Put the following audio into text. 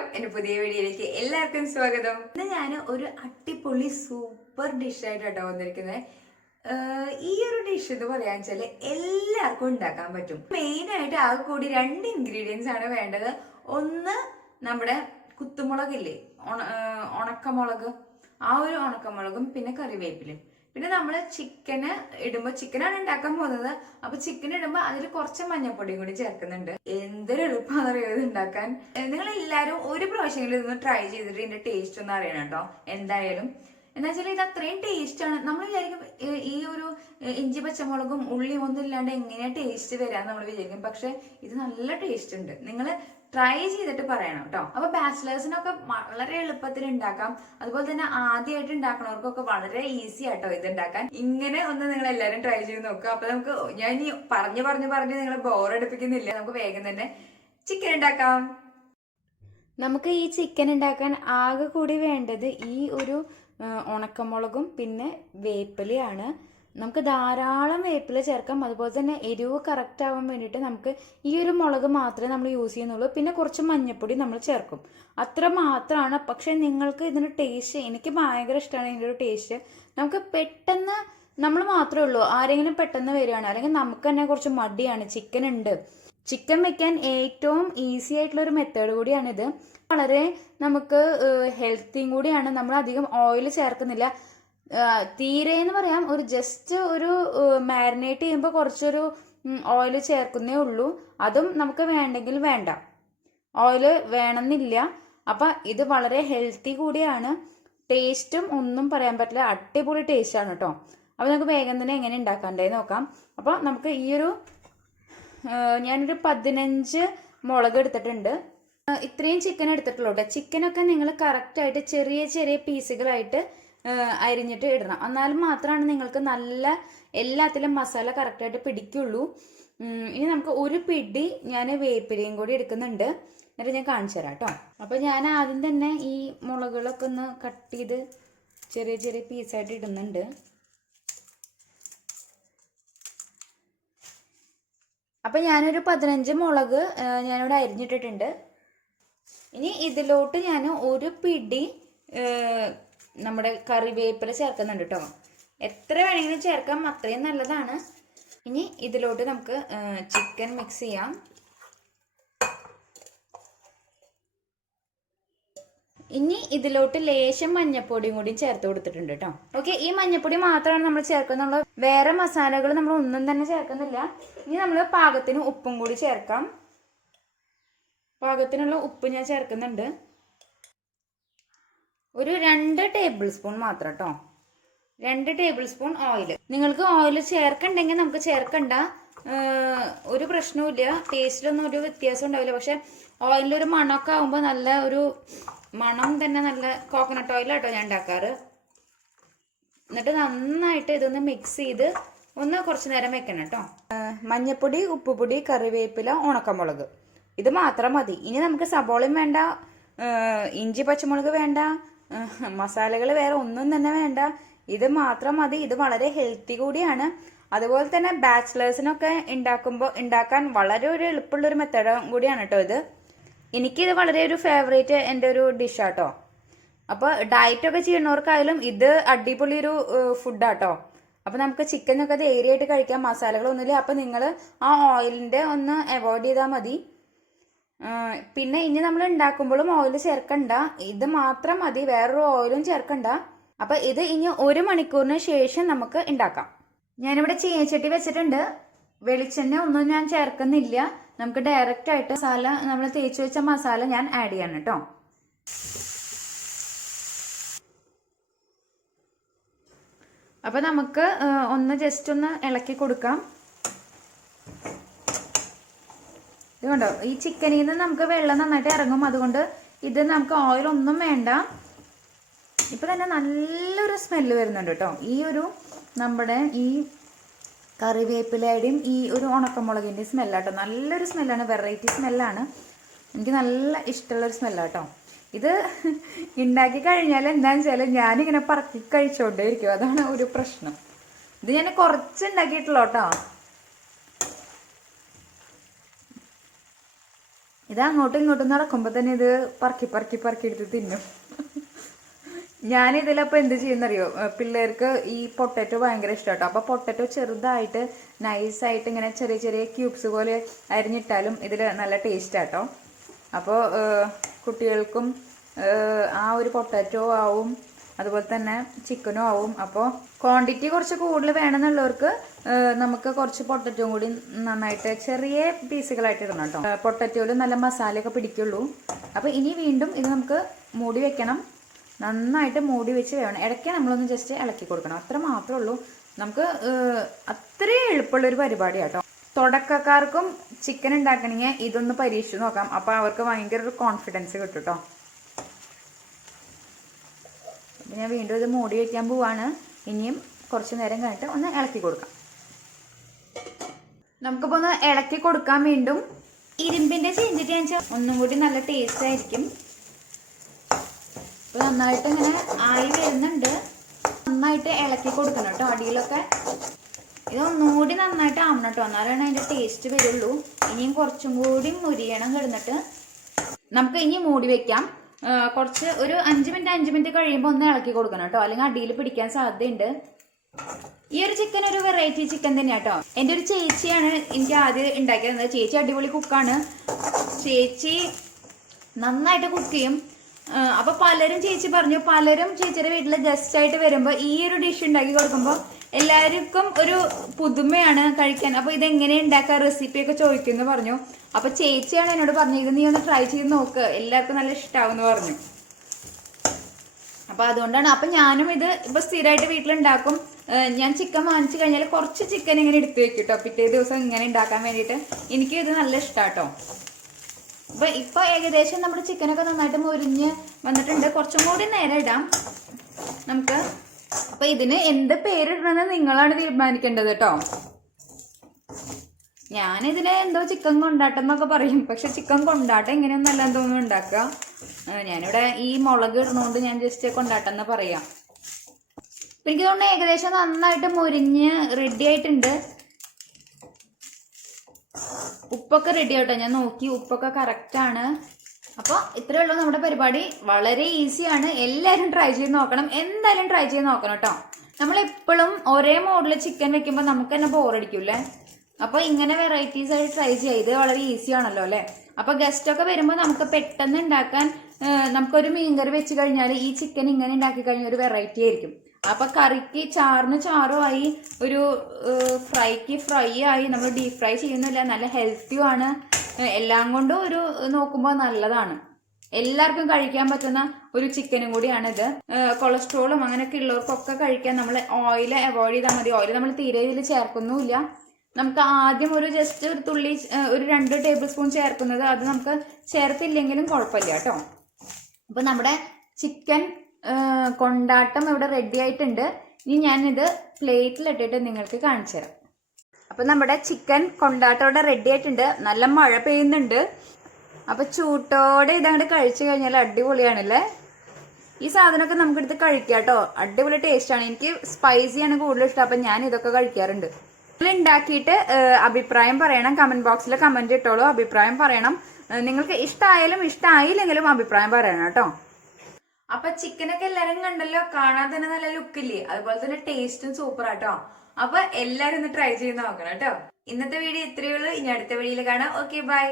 നമസ്കാരം, എന്റെ പുതിയ വീഡിയോയിലേക്ക് എല്ലാവർക്കും സ്വാഗതം. ഇന്ന് ഞാൻ ഒരു അടിപൊളി സൂപ്പർ ഡിഷായിട്ടാണ് വന്നിരിക്കുന്നത്. ഈ ഒരു ഡിഷ് എന്ന് പറയാന്ന് വെച്ചാല് എല്ലാവർക്കും ഉണ്ടാക്കാൻ പറ്റും. മെയിൻ ആയിട്ട് ആകെ കൂടി 2 ഇൻഗ്രീഡിയൻസ് ആണ് വേണ്ടത്. ഒന്ന് നമ്മുടെ കുത്തുമുളകില്ലേ, ഉണക്കമുളക്, ആ ഒരു ഉണക്കമുളകും പിന്നെ കറിവേപ്പിലും. പിന്നെ നമ്മൾ ചിക്കന് ഇടുമ്പോൾ, ചിക്കനാണ് ഉണ്ടാക്കാൻ പോകുന്നത്. അപ്പൊ ചിക്കൻ ഇടുമ്പോൾ അതിൽ കുറച്ച് മഞ്ഞപ്പൊടിയും കൂടി ചേർക്കുന്നുണ്ട്. എന്തൊരു എളുപ്പമാണെന്ന് അറിയാം ഇത് ഉണ്ടാക്കാൻ. നിങ്ങൾ എല്ലാവരും ഒരു പ്രാവശ്യമെങ്കിലും ഇതൊന്ന് ട്രൈ ചെയ്തിട്ട് ഇതിന്റെ ടേസ്റ്റ് ഒന്ന് അറിയണം കേട്ടോ. എന്തായാലും എന്താ വെച്ചാൽ ഇത് അത്രയും ടേസ്റ്റ് ആണ്. നമ്മൾ വിചാരിക്കും ഈ ഒരു ഇഞ്ചി പച്ചമുളകും ഉള്ളിയും ഒന്നും ഇല്ലാണ്ട് എങ്ങനെയാ ടേസ്റ്റ് വരാന്ന് നമ്മൾ വിചാരിക്കും. പക്ഷെ ഇത് നല്ല ടേസ്റ്റ് ഉണ്ട്. നിങ്ങൾ ട്രൈ ചെയ്തിട്ട് പറയണം കേട്ടോ. അപ്പൊ ബാച്ചിലേഴ്സിനൊക്കെ വളരെ എളുപ്പത്തിൽ ഉണ്ടാക്കാം. അതുപോലെ തന്നെ ആദ്യമായിട്ട് ഉണ്ടാക്കണവർക്കൊക്കെ വളരെ ഈസി ആട്ടോ ഇത് ഉണ്ടാക്കാൻ. ഇങ്ങനെ ഒന്ന് നിങ്ങൾ എല്ലാവരും ട്രൈ ചെയ്ത് നോക്കുക. അപ്പൊ നമുക്ക് ഞാൻ ഇനി പറഞ്ഞ് നിങ്ങളെ ബോറടിപ്പിക്കുന്നില്ല. നമുക്ക് വേഗം തന്നെ ചിക്കൻ ഉണ്ടാക്കാം. നമുക്ക് ഈ ചിക്കൻ ഉണ്ടാക്കാൻ ആകെ കൂടി വേണ്ടത് ഈ ഒരു ഉണക്കമുളകും പിന്നെ വേപ്പിലയാണ്. നമുക്ക് ധാരാളം വേപ്പില ചേർക്കാം. അതുപോലെ തന്നെ എരിവ് കറക്റ്റ് ആവാൻ വേണ്ടിയിട്ട് നമുക്ക് ഈ ഒരു മുളക് മാത്രമേ നമ്മൾ യൂസ് ചെയ്യുന്നുള്ളൂ. പിന്നെ കുറച്ച് മഞ്ഞൾപ്പൊടി നമ്മൾ ചേർക്കും, അത്ര മാത്രമാണ്. പക്ഷെ നിങ്ങൾക്ക് ഇതിന് ടേസ്റ്റ്, എനിക്ക് ഭയങ്കര ഇഷ്ടമാണ് ഇതിൻ്റെ ഒരു ടേസ്റ്റ്. നമുക്ക് പെട്ടെന്ന്, നമ്മൾ മാത്രമേ ഉള്ളൂ, ആരെങ്കിലും പെട്ടെന്ന് വരികയാണ് അല്ലെങ്കിൽ നമുക്ക് തന്നെ കുറച്ച് മടിയാണ്, ചിക്കൻ ഉണ്ട്. ചിക്കൻ വെക്കാൻ ഏറ്റവും ഈസി ആയിട്ടുള്ള ഒരു മെത്തേഡ് കൂടിയാണിത്. വളരെ നമുക്ക് ഹെൽത്തിയും കൂടിയാണ്. നമ്മൾ അധികം ഓയിൽ ചേർക്കുന്നില്ല തീരെ എന്ന് പറയാം. ഒരു ജസ്റ്റ് ഒരു മാരിനേറ്റ് ചെയ്യുമ്പോൾ കുറച്ചൊരു ഓയിൽ ചേർക്കുന്നേ ഉള്ളൂ. അതും നമുക്ക് വേണ്ടെങ്കിൽ വേണ്ട, ഓയിൽ വേണമെന്നില്ല. അപ്പം ഇത് വളരെ ഹെൽത്തി കൂടിയാണ്. ടേസ്റ്റും ഒന്നും പറയാൻ പറ്റില്ല, അടിപൊളി ടേസ്റ്റാണ് കേട്ടോ. അപ്പോൾ നമുക്ക് വേഗം തന്നെ എങ്ങനെ ഉണ്ടാക്കാണ്ടേ നോക്കാം. അപ്പോൾ നമുക്ക് ഈ ഒരു ഞാനൊരു 15 മുളക് എടുത്തിട്ടുണ്ട്. ഇത്രയും ചിക്കൻ എടുത്തിട്ടുള്ളൂ കേട്ടോ. ചിക്കനൊക്കെ നിങ്ങൾ കറക്റ്റായിട്ട് ചെറിയ ചെറിയ പീസുകളായിട്ട് അരിഞ്ഞിട്ട് ഇടണം. എന്നാലും മാത്രമാണ് നിങ്ങൾക്ക് നല്ല എല്ലാത്തിലും മസാല കറക്റ്റായിട്ട് പിടിക്കുള്ളൂ. ഇനി നമുക്ക് ഒരു പിടി ഞാൻ വേപ്പിലയും കൂടി എടുക്കുന്നുണ്ട്. എന്നിട്ട് ഞാൻ കാണിച്ചു തരാം കേട്ടോ. അപ്പോൾ ഞാൻ ആദ്യം തന്നെ ഈ മുളകുകളൊക്കെ ഒന്ന് കട്ട് ചെയ്ത് ചെറിയ ചെറിയ പീസായിട്ട് ഇടുന്നുണ്ട്. അപ്പം ഞാനൊരു 15 മുളക് ഞാനിവിടെ അരിഞ്ഞിട്ടിട്ടുണ്ട്. ഇനി ഇതിലോട്ട് ഞാൻ ഒരു പിടി നമ്മുടെ കറിവേപ്പില ചേർക്കുന്നുണ്ട് കേട്ടോ. എത്ര വേണമെങ്കിലും ചേർക്കാം, അത്രയും നല്ലതാണ്. ഇനി ഇതിലോട്ട് നമുക്ക് ചിക്കൻ മിക്സ് ചെയ്യാം. ഇനി ഇതിലോട്ട് ലേശം മഞ്ഞപ്പൊടിയും കൂടി ചേർത്ത് കൊടുത്തിട്ടുണ്ട് കേട്ടോ. ഓക്കെ, ഈ മഞ്ഞപ്പൊടി മാത്രമാണ് നമ്മൾ ചേർക്കുന്നത്. വേറെ മസാലകൾ നമ്മൾ ഒന്നും തന്നെ ചേർക്കുന്നില്ല. ഇനി നമ്മൾ പാകത്തിന് ഉപ്പും കൂടി ചേർക്കാം. പാകത്തിനുള്ള ഉപ്പ് ഞാൻ ചേർക്കുന്നുണ്ട്. ഒരു 2 ടേബിൾ സ്പൂൺ മാത്രം കേട്ടോ. 2 ടേബിൾ സ്പൂൺ ഓയിൽ. നിങ്ങൾക്ക് ഓയിൽ ചേർക്കണ്ടെങ്കിൽ നമുക്ക് ചേർക്കണ്ട, ഒരു പ്രശ്നവുമില്ല. ടേസ്റ്റിലൊന്നും ഒരു വ്യത്യാസം ഉണ്ടാവില്ല. പക്ഷെ ഓയിലൊരു മണമൊക്കെ ആകുമ്പോൾ നല്ല ഒരു മണം തന്നെ, നല്ല കോക്കനട്ട് ഓയിലാട്ടോ ഞാൻ ഉണ്ടാക്കാറ്. എന്നിട്ട് നന്നായിട്ട് ഇതൊന്ന് മിക്സ് ചെയ്ത് ഒന്ന് കുറച്ച് നേരം വെക്കണം കേട്ടോ. മഞ്ഞപ്പൊടി, ഉപ്പുപൊടി, കറിവേപ്പില, ഉണക്കമുളക്, ഇത് മാത്രം മതി. ഇനി നമുക്ക് സബോളയും വേണ്ട, ഇഞ്ചി പച്ചമുളക് വേണ്ട, മസാലകൾ വേറെ ഒന്നും തന്നെ വേണ്ട. ഇത് മാത്രം മതി. ഇത് വളരെ ഹെൽത്തി കൂടിയാണ്. അതുപോലെ തന്നെ ബാച്ചിലേഴ്സിനൊക്കെ ഉണ്ടാക്കാൻ വളരെ ഒരു എളുപ്പമുള്ളൊരു മെത്തേഡ് കൂടിയാണ് കേട്ടോ ഇത്. എനിക്കിത് വളരെ ഒരു ഫേവറേറ്റ് എൻ്റെ ഒരു ഡിഷാട്ടോ. അപ്പോൾ ഡയറ്റൊക്കെ ചെയ്യുന്നവർക്കായാലും ഇത് അടിപൊളി ഒരു ഫുഡാട്ടോ. അപ്പോൾ നമുക്ക് ചിക്കനൊക്കെ ധൈര്യമായിട്ട് കഴിക്കാം, മസാലകളൊന്നുമില്ല. അപ്പോൾ നിങ്ങൾ ആ ഓയിലിൻ്റെ ഒന്ന് അവോയ്ഡ് ചെയ്താൽ മതി. പിന്നെ ഇനി നമ്മൾ ഉണ്ടാക്കുമ്പോഴും ഓയിൽ ചേർക്കണ്ട, ഇത് മാത്രം മതി, വേറൊരു ഓയിലും ചേർക്കണ്ട. അപ്പോൾ ഇത് ഇനി 1 മണിക്കൂറിന് ശേഷം നമുക്ക് ഉണ്ടാക്കാം. ഞാനിവിടെ ചീനച്ചട്ടി വെച്ചിട്ടുണ്ട്. വെളിച്ചെണ്ണ ഒന്നും ഞാൻ ചേർക്കുന്നില്ല. നമുക്ക് ഡയറക്റ്റ് ആയിട്ട് മസാല, നമ്മൾ തേച്ച് വെച്ച മസാല ഞാൻ ആഡ് ചെയ്യണം കേട്ടോ. അപ്പോൾ നമുക്ക് ഒന്ന് ജസ്റ്റ് ഒന്ന് ഇളക്കി കൊടുക്കാം. ഇതുകൊണ്ടോ, ഈ ചിക്കനിൽ നിന്ന് നമുക്ക് വെള്ളം നന്നായിട്ട് ഇറങ്ങും. അതുകൊണ്ട് ഇത് നമുക്ക് ഓയിലൊന്നും വേണ്ട. ഇപ്പം തന്നെ നല്ലൊരു സ്മെല്ല് വരുന്നുണ്ട് കേട്ടോ. ഈ ഒരു നമ്മുടെ ഈ കറിവേപ്പിലയുടെയും ഈ ഒരു ഉണക്കമുളകിൻ്റെയും സ്മെല്ലാട്ടോ. നല്ലൊരു സ്മെല്ലാണ്, വെറൈറ്റി സ്മെല്ലാണ്. എനിക്ക് നല്ല ഇഷ്ടമുള്ളൊരു സ്മെല്ലാട്ടോ. ഇത് ഉണ്ടാക്കി കഴിഞ്ഞാൽ എന്താണെന്ന് വെച്ചാൽ ഞാനിങ്ങനെ പറക്കി കഴിച്ചോണ്ടേ ഇരിക്കും. അതാണ് ഒരു പ്രശ്നം. ഇത് ഞാൻ കുറച്ച് ഉണ്ടാക്കിയിട്ടുള്ളൂ കേട്ടോ. ഇത് അങ്ങോട്ടും ഇങ്ങോട്ടും നടക്കുമ്പോൾ തന്നെ ഇത് പറക്കി പറക്കി പറക്കി എടുത്ത് തിന്നും. ഞാനിതിലപ്പോൾ എന്ത് ചെയ്യുന്നറിയോ, പിള്ളേർക്ക് ഈ പൊട്ടറ്റോ ഭയങ്കര ഇഷ്ടമാട്ടോ. അപ്പോൾ പൊട്ടറ്റോ ചെറുതായിട്ട് നൈസായിട്ട് ഇങ്ങനെ ചെറിയ ചെറിയ ക്യൂബ്സ് പോലെ അരിഞ്ഞിട്ടാലും ഇതിൽ നല്ല ടേസ്റ്റ് ആട്ടോ. അപ്പോൾ കുട്ടികൾക്കും ആ ഒരു പൊട്ടറ്റോ ആവും, അതുപോലെ തന്നെ ചിക്കനും ആവും. അപ്പോൾ ക്വാണ്ടിറ്റി കുറച്ച് കൂടുതൽ വേണമെന്നുള്ളവർക്ക് നമുക്ക് കുറച്ച് പൊട്ടറ്റോ കൂടി നന്നായിട്ട് ചെറിയ പീസുകളായിട്ട് ഇടണം കേട്ടോ. പൊട്ടറ്റോയിൽ നല്ല മസാലയൊക്കെ പിടിക്കുള്ളൂ. അപ്പോൾ ഇനി വീണ്ടും ഇത് നമുക്ക് മൂടി വെക്കണം. നന്നായിട്ട് മൂടി വെച്ച് വേണം. ഇടയ്ക്ക് നമ്മളൊന്ന് ജസ്റ്റ് ഇളക്കി കൊടുക്കണം, അത്ര മാത്രമേ ഉള്ളൂ. നമുക്ക് അത്രയും എളുപ്പമുള്ളൊരു പരിപാടിയാട്ടോ. തുടക്കക്കാർക്കും ചിക്കൻ ഉണ്ടാക്കണമെങ്കിൽ ഇതൊന്ന് പരീക്ഷിച്ച് നോക്കാം. അപ്പോൾ അവർക്ക് ഭയങ്കര ഒരു കോൺഫിഡൻസ് കിട്ടും കേട്ടോ. ഞാൻ വീണ്ടും ഇത് മൂടി വയ്ക്കാൻ പോവാണ്. ഇനിയും കുറച്ച് നേരം കഴിഞ്ഞിട്ട് ഒന്ന് ഇളക്കി കൊടുക്കാം. നമുക്കിപ്പോൾ ഒന്ന് ഇളക്കി കൊടുക്കാൻ വീണ്ടും ഇരുമ്പിൻ്റെ ചെഞ്ചിട്ട് വെച്ചാൽ ഒന്നും കൂടി നല്ല ടേസ്റ്റ് ആയിരിക്കും. അപ്പോൾ നന്നായിട്ട് ഇങ്ങനെ ആയി വരുന്നുണ്ട്. നന്നായിട്ട് ഇളക്കി കൊടുക്കണം കേട്ടോ അടിയിലൊക്കെ. ഇത് ഒന്നുകൂടി നന്നായിട്ട് ആവണം കേട്ടോ, എന്നാലാണ് അതിൻ്റെ ടേസ്റ്റ് വരുള്ളൂ. ഇനിയും കുറച്ചും കൂടി മുരിയണം കിടന്നിട്ട് നമുക്ക് ഇനി മൂടി വെക്കാം. കുറച്ച് ഒരു 5 മിനിറ്റ് കഴിയുമ്പോൾ ഒന്ന് ഇളക്കി കൊടുക്കണം കേട്ടോ, അല്ലെങ്കിൽ അടിയിൽ പിടിക്കാൻ സാധ്യതയുണ്ട്. ഈ ഒരു ചിക്കൻ ഒരു വെറൈറ്റി ചിക്കൻ തന്നെയാണ് കേട്ടോ. എൻ്റെ ഒരു ചേച്ചിയാണ് എനിക്ക് ആദ്യം ഉണ്ടാക്കിയത്. ചേച്ചി അടിപൊളി കുക്കാണ്. ചേച്ചി നന്നായിട്ട് കുക്ക് ചെയ്യും. അപ്പോൾ പലരും ചേച്ചി പറഞ്ഞു, പലരും ചേച്ചിയുടെ വീട്ടിൽ ഗസ്റ്റ് ആയിട്ട് വരുമ്പോൾ ഈ ഒരു ഡിഷ് ഉണ്ടാക്കി കൊടുക്കുമ്പോൾ എല്ലാവർക്കും ഒരു പുതുമയാണ് കഴിക്കാൻ. അപ്പോൾ ഇതെങ്ങനെ ഉണ്ടാക്കുക റെസിപ്പിയൊക്കെ ചോദിക്കുമെന്ന് പറഞ്ഞു. അപ്പോൾ ചേച്ചിയാണ് എന്നോട് പറഞ്ഞത്, ഇത് നീ ഒന്ന് ട്രൈ ചെയ്ത് നോക്ക്, എല്ലാവർക്കും നല്ല ഇഷ്ടമാവുമെന്ന് പറഞ്ഞു. അപ്പോൾ അതുകൊണ്ടാണ്. അപ്പം ഞാനും ഇത് ഇപ്പോൾ സ്ഥിരമായിട്ട് വീട്ടിലുണ്ടാക്കും. ഞാൻ ചിക്കൻ വാങ്ങിച്ചു കഴിഞ്ഞാൽ കുറച്ച് ചിക്കൻ ഇങ്ങനെ എടുത്ത് വെക്കും കേട്ടോ, പിറ്റേ ദിവസം ഇങ്ങനെ ഉണ്ടാക്കാൻ വേണ്ടിയിട്ട്. എനിക്ക് ഇത് നല്ല ഇഷ്ടമാട്ടോ. അപ്പോൾ ഇപ്പോൾ ഏകദേശം നമ്മുടെ ചിക്കനൊക്കെ നന്നായിട്ട് മുരിഞ്ഞ് വന്നിട്ടുണ്ട്. കുറച്ചും കൂടി നേരം ഇടാം നമുക്ക്. അപ്പോൾ ഇതിന് എന്ത് പേരിടണമെന്ന് നിങ്ങളാണ് തീരുമാനിക്കേണ്ടത് കേട്ടോ. ഞാനിതിന് എന്തോ ചിക്കൻ കൊണ്ടാട്ടം എന്നൊക്കെ പറയും, പക്ഷെ ചിക്കൻ കൊണ്ടാട്ടം എങ്ങനെയൊന്നല്ല തോന്നുന്നു ഉണ്ടാക്കുക. ഞാനിവിടെ ഈ മുളക് ഇടുന്നതുകൊണ്ട് ഞാൻ ജസ്റ്റ് കൊണ്ടാട്ടം എന്ന് പറയാം. അപ്പം എനിക്ക് തോന്നുന്നു ഏകദേശം നന്നായിട്ട് മുരിഞ്ഞ് റെഡി ആയിട്ടുണ്ട്. ഉപ്പൊക്കെ റെഡി ആവട്ടെ, ഞാൻ നോക്കി ഉപ്പൊക്കെ കറക്റ്റാണ്. അപ്പോൾ ഇത്രയേ ഉള്ളൂ നമ്മുടെ പരിപാടി. വളരെ ഈസിയാണ്. എല്ലാവരും ട്രൈ ചെയ്ത് നോക്കണം, എന്തായാലും ട്രൈ ചെയ്ത് നോക്കണം കേട്ടോ. നമ്മളെപ്പോഴും ഒരേ മോഡൽ ചിക്കൻ വെക്കുമ്പോൾ നമുക്ക് തന്നെ ബോറടിക്കൂല്ലേ. അപ്പോൾ ഇങ്ങനെ വെറൈറ്റീസ് ആയിട്ട് ട്രൈ ചെയ്ത് വളരെ ഈസി ആണല്ലോ അല്ലേ. അപ്പോൾ ഗസ്റ്റൊക്കെ വരുമ്പോൾ നമുക്ക് പെട്ടെന്ന് ഉണ്ടാക്കാൻ, നമുക്കൊരു മീൻകറി വെച്ച് കഴിഞ്ഞാൽ ഈ ചിക്കൻ ഇങ്ങനെ ഉണ്ടാക്കി കഴിഞ്ഞാൽ ഒരു വെറൈറ്റി ആയിരിക്കും. അപ്പോൾ കറിക്ക് ചാറിന് ചാറും ആയി, ഒരു ഫ്രൈക്ക് ഫ്രൈ ആയി. നമ്മൾ ഡീപ് ഫ്രൈ ചെയ്യുന്നില്ല, നല്ല ഹെൽത്തിയും ആണ്. എല്ലാം കൊണ്ടും ഒരു നോക്കുമ്പോൾ നല്ലതാണ്. എല്ലാവർക്കും കഴിക്കാൻ പറ്റുന്ന ഒരു ചിക്കനും കൂടിയാണിത്. കൊളസ്ട്രോളും അങ്ങനെയൊക്കെ ഉള്ളവർക്കൊക്കെ കഴിക്കാൻ. നമ്മൾ ഓയിൽ അവോയ്ഡ് ചെയ്താൽ മതി. ഓയിൽ നമ്മൾ തീരെ ഇതിൽ ചേർക്കുന്നുമില്ല. നമുക്ക് ആദ്യം ഒരു ജസ്റ്റ് ഒരു തുള്ളി, ഒരു 2 ടേബിൾ സ്പൂൺ ചേർക്കുന്നത്, അത് നമുക്ക് ചേർത്തില്ലെങ്കിലും കുഴപ്പമില്ല കേട്ടോ. അപ്പോൾ നമ്മുടെ ചിക്കൻ കൊണ്ടാട്ടം ഇവിടെ റെഡി ആയിട്ടുണ്ട്. ഇനി ഞാനിത് പ്ലേറ്റിലിട്ടിട്ട് നിങ്ങൾക്ക് കാണിച്ചു തരാം. അപ്പോൾ നമ്മുടെ ചിക്കൻ കൊണ്ടാട്ടം ഇവിടെ റെഡി ആയിട്ടുണ്ട്. നല്ല മഴ പെയ്യുന്നുണ്ട്. അപ്പോൾ ചൂട്ടോടെ ഇതങ്ങോട്ട് കഴിച്ചു കഴിഞ്ഞാൽ അടിപൊളിയാണല്ലേ. ഈ സാധനമൊക്കെ നമുക്കെടുത്ത് കഴിക്കാം കേട്ടോ. അടിപൊളി ടേസ്റ്റാണ്. എനിക്ക് സ്പൈസിയാണ് കൂടുതൽ ഇഷ്ടം. അപ്പം ഞാൻ ഇതൊക്കെ കഴിക്കാറുണ്ട്. ഉണ്ടാക്കിയിട്ട് അഭിപ്രായം പറയണം. കമന്റ് ബോക്സിൽ കമന്റ് ഇട്ടോളൂ, അഭിപ്രായം പറയണം. നിങ്ങൾക്ക് ഇഷ്ടമായാലും ഇഷ്ടമായില്ലെങ്കിലും അഭിപ്രായം പറയണം കേട്ടോ. അപ്പൊ ചിക്കനൊക്കെ എല്ലാരും കണ്ടല്ലോ, കാണാൻ തന്നെ നല്ല ലുക്കില്ലേ, അതുപോലെ തന്നെ ടേസ്റ്റും സൂപ്പർ ആട്ടോ. അപ്പൊ എല്ലാരും ഒന്ന് ട്രൈ ചെയ്ത് നോക്കണം കേട്ടോ. ഇന്നത്തെ വീഡിയോ ഇത്രയേ ഉള്ളൂ. ഇനി അടുത്ത വീഡിയോയിൽ കാണാം. Okay, by.